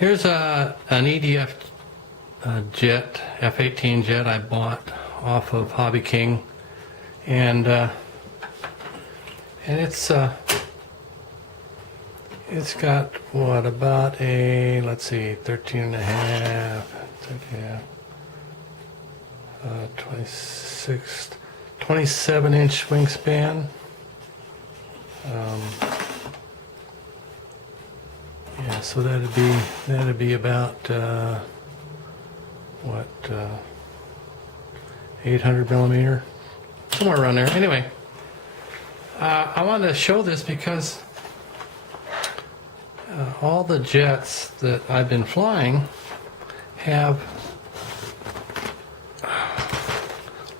Here's an EDF jet, F-18 jet I bought off of Hobby King, and it's got what, about a, let's see, 13 and a half, 26, 27-inch wingspan. Yeah, so that'd be about what, 800 millimeter, somewhere around there. Anyway, I wanted to show this because all the jets that I've been flying have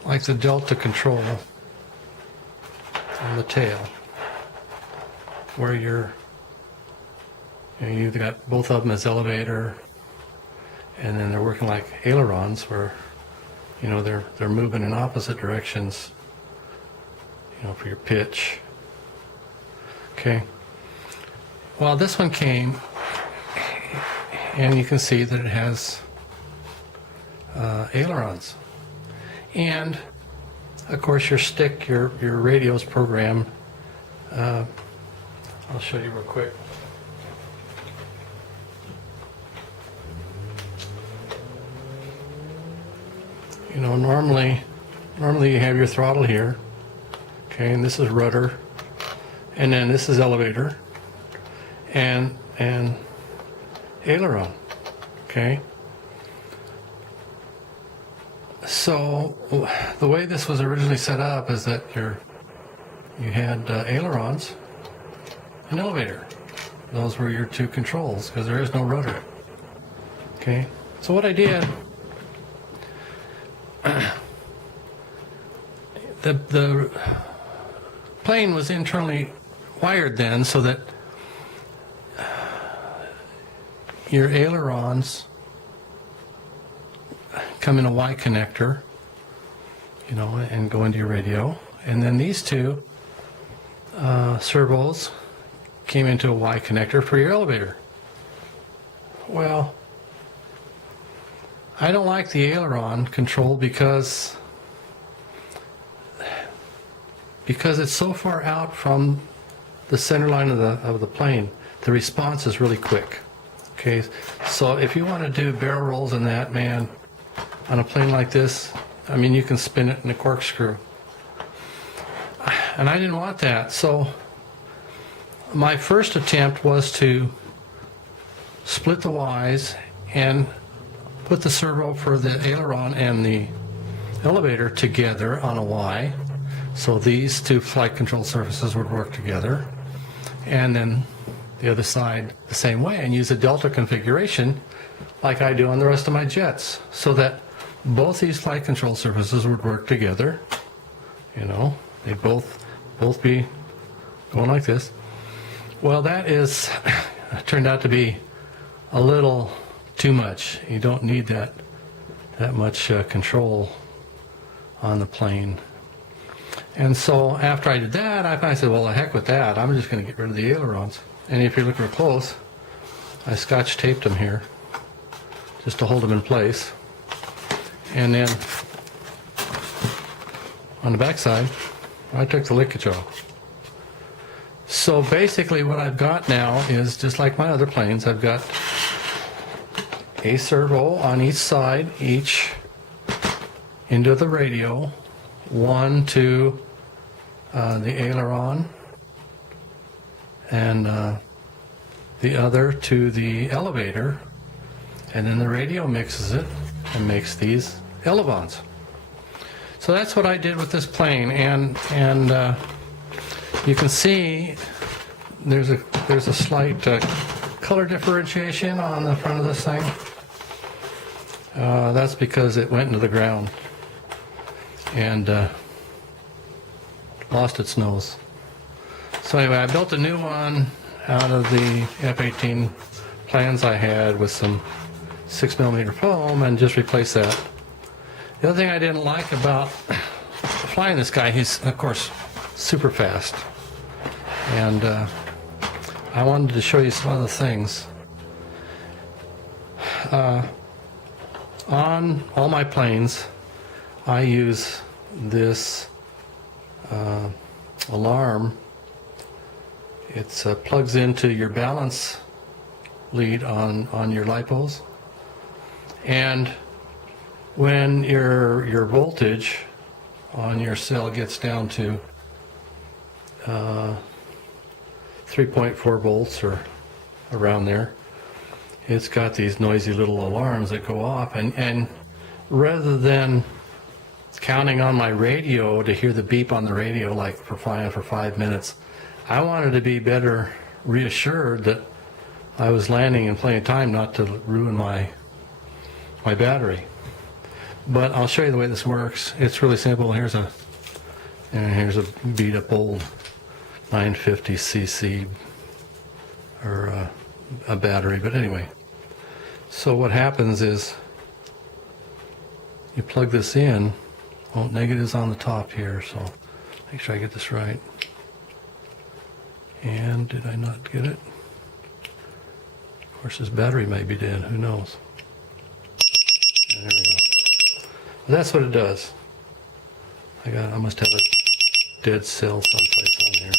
like the delta control on the tail, where you've got both of them as elevator, and then they're working like ailerons, where they're moving in opposite directions, for your pitch. Okay. Well, this one came, and you can see that it has ailerons, and of course your stick, your radio's programmed. I'll show you real quick. Normally you have your throttle here, okay, and this is rudder, and then this is elevator, and aileron, okay. So the way this was originally set up is that you had ailerons and elevator. Those were your two controls because there is no rudder. Okay. So what I did, the plane was internally wired then so that your ailerons come in a Y connector, and go into your radio. And then these two servos came into a Y connector for your elevator. Well, I don't like the aileron control because it's so far out from the center line of the plane. The response is really quick. Okay, so if you want to do barrel rolls in that, man, on a plane like this, I mean, you can spin it in a corkscrew. And I didn't want that, so my first attempt was to split the Ys and put the servo for the aileron and the elevator together on a Y, so these two flight control surfaces would work together, and then the other side the same way, and use a delta configuration like I do on the rest of my jets, so that both these flight control surfaces would work together. They'd both be going like this. Well, that turned out to be a little too much. You don't need that much control on the plane. And so after I did that, I said, well, the heck with that. I'm just going to get rid of the ailerons. And if you look real close, I scotch taped them here just to hold them in place. And then on the back side, I took the linkage off. So basically what I've got now is just like my other planes. I've got a servo on each side, each into the radio, one to the aileron, and the other to the elevator, and then the radio mixes it and makes these elevons. So that's what I did with this plane, and you can see there's a slight color differentiation on the front of this thing. That's because it went into the ground and lost its nose. So anyway, I built a new one out of the F-18 plans I had with some 6mm foam and just replaced that. The other thing I didn't like about flying this guy, he's of course super fast, and I wanted to show you some other things. on all my planes, I use this alarm. It plugs into your balance lead on your LiPos, and when your voltage on your cell gets down to 3.4 volts or around there, it's got these noisy little alarms that go off, and rather than counting on my radio to hear the beep on the radio like for 5 minutes, I wanted to be better reassured that I was landing in plenty of time not to ruin my battery. But I'll show you the way this works. It's really simple. Here's a beat up old 950cc or a battery. But anyway, so what happens is you plug this in. Oh, negative's on the top here, so make sure I get this right. And did I not get it? Of course, this battery may be dead. Who knows? There we go. That's what it does. I must have a dead cell someplace on here.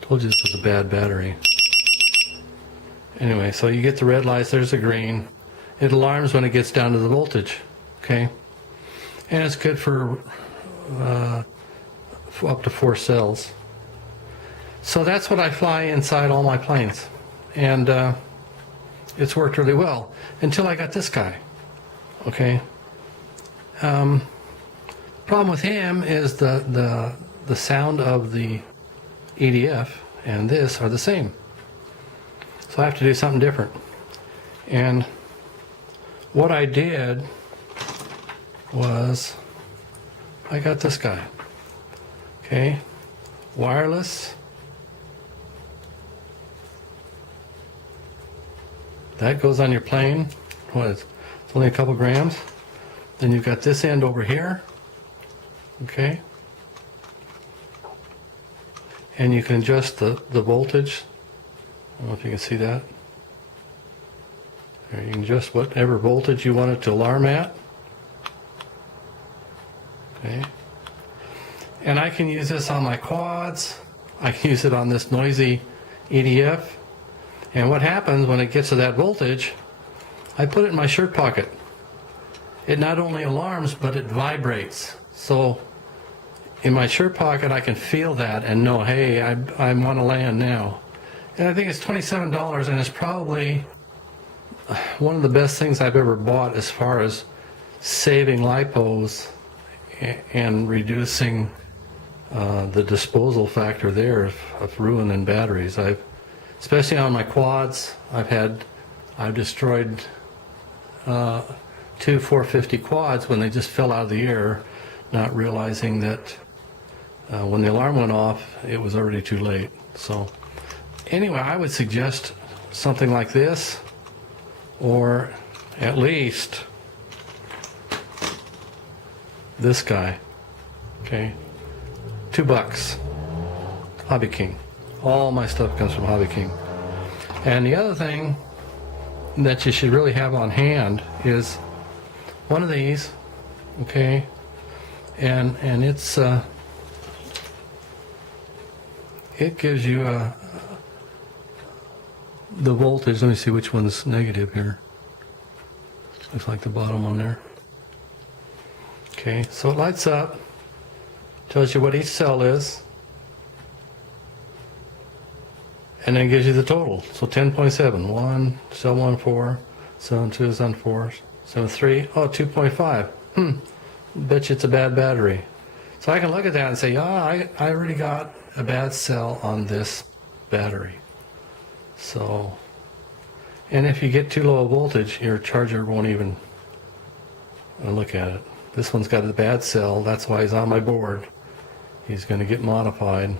Told you this was a bad battery. Anyway, so you get the red lights. There's the green. It alarms when it gets down to the voltage. Okay, and it's good for up to 4 cells. So that's what I fly inside all my planes, and it's worked really well until I got this guy. Okay. Problem with him is the sound of the EDF and this are the same. So I have to do something different. And what I did was I got this guy. Okay. Wireless. That goes on your plane. What is it? It's only a couple grams. Then you've got this end over here. Okay. And you can adjust the voltage. I don't know if you can see that. There, you can adjust whatever voltage you want it to alarm at. Okay. And I can use this on my quads. I can use it on this noisy EDF. And what happens when it gets to that voltage, I put it in my shirt pocket. It not only alarms, but it vibrates. So in my shirt pocket, I can feel that and know, hey, I want to land now. And I think it's $27, and it's probably one of the best things I've ever bought as far as saving LiPos and reducing the disposal factor there of ruining batteries. Especially on my quads, I've destroyed 2 450 quads when they just fell out of the air, not realizing that when the alarm went off, it was already too late. So anyway, I would suggest something like this, or at least this guy. Okay, $2. Hobby King. All my stuff comes from Hobby King. And the other thing that you should really have on hand is one of these, okay, and it's it gives you the voltage. Let me see which one's negative here. Looks like the bottom one there. Okay, so it lights up, tells you what each cell is, and then gives you the total. So 10.7, 1, cell 1, 4, cell 2 is on 4, cell 3, oh, 2.5. Bet you it's a bad battery. So I can look at that and say, I already got a bad cell on this battery. So, and if you get too low a voltage, your charger won't even look at it. This one's got a bad cell, that's why he's on my board. He's going to get modified,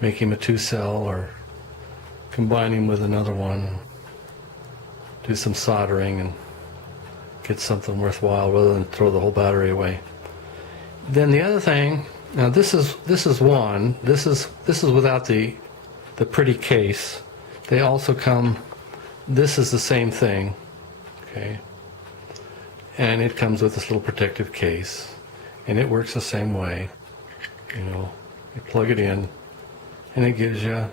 make him a 2-cell, or combine him with another one, do some soldering and get something worthwhile rather than throw the whole battery away. Then the other thing, now this is one, this is without the pretty case. they also come, this is the same thing, okay? And it comes with this little protective case, and it works the same way. You know, you plug it in, and it gives you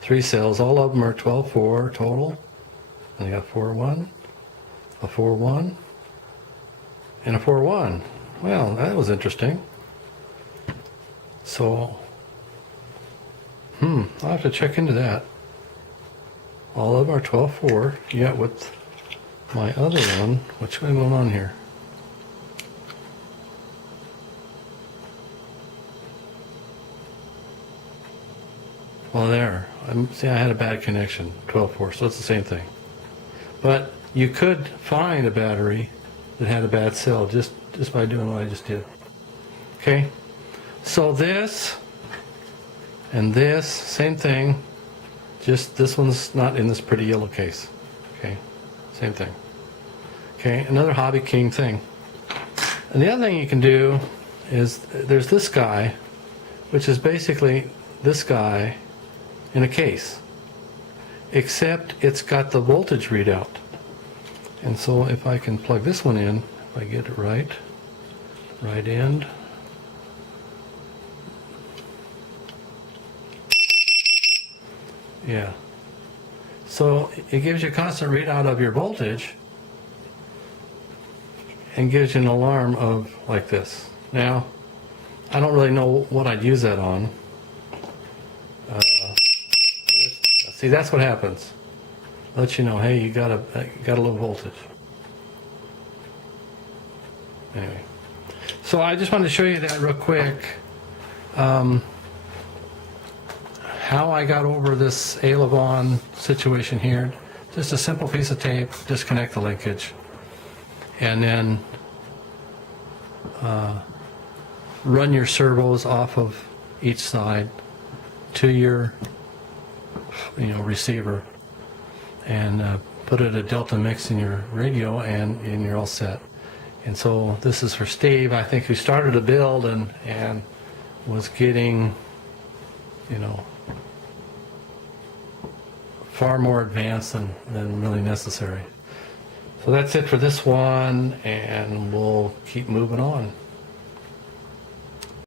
3 cells. All of them are 12-4 total. And you got 4-1, a 4-1, and a 4-1. Well, that was interesting. So, I'll have to check into that. All of them are 12-4, yet with my other one, which one went on here? Well, there. See, I had a bad connection, 12-4, so it's the same thing. But you could find a battery that had a bad cell just by doing what I just did. Okay? So this and this, same thing, just this one's not in this pretty yellow case. Okay? Same thing. Okay, another Hobby King thing. And the other thing you can do is there's this guy, which is basically this guy in a case, except it's got the voltage readout. And so if I can plug this one in, if I get it right end. Yeah. So it gives you a constant readout of your voltage and gives you an alarm of like this. Now, I don't really know what I'd use that on. See, that's what happens. Let you know, hey, you got a low voltage. Anyway, so I just wanted to show you that real quick. How I got over this Elavon situation here. Just a simple piece of tape, disconnect the linkage, and then run your servos off of each side to your receiver, and put it a delta mix in your radio, and you're all set. And so this is for Steve, I think, who started a build and was getting far more advanced than really necessary. So that's it for this one, and we'll keep moving on.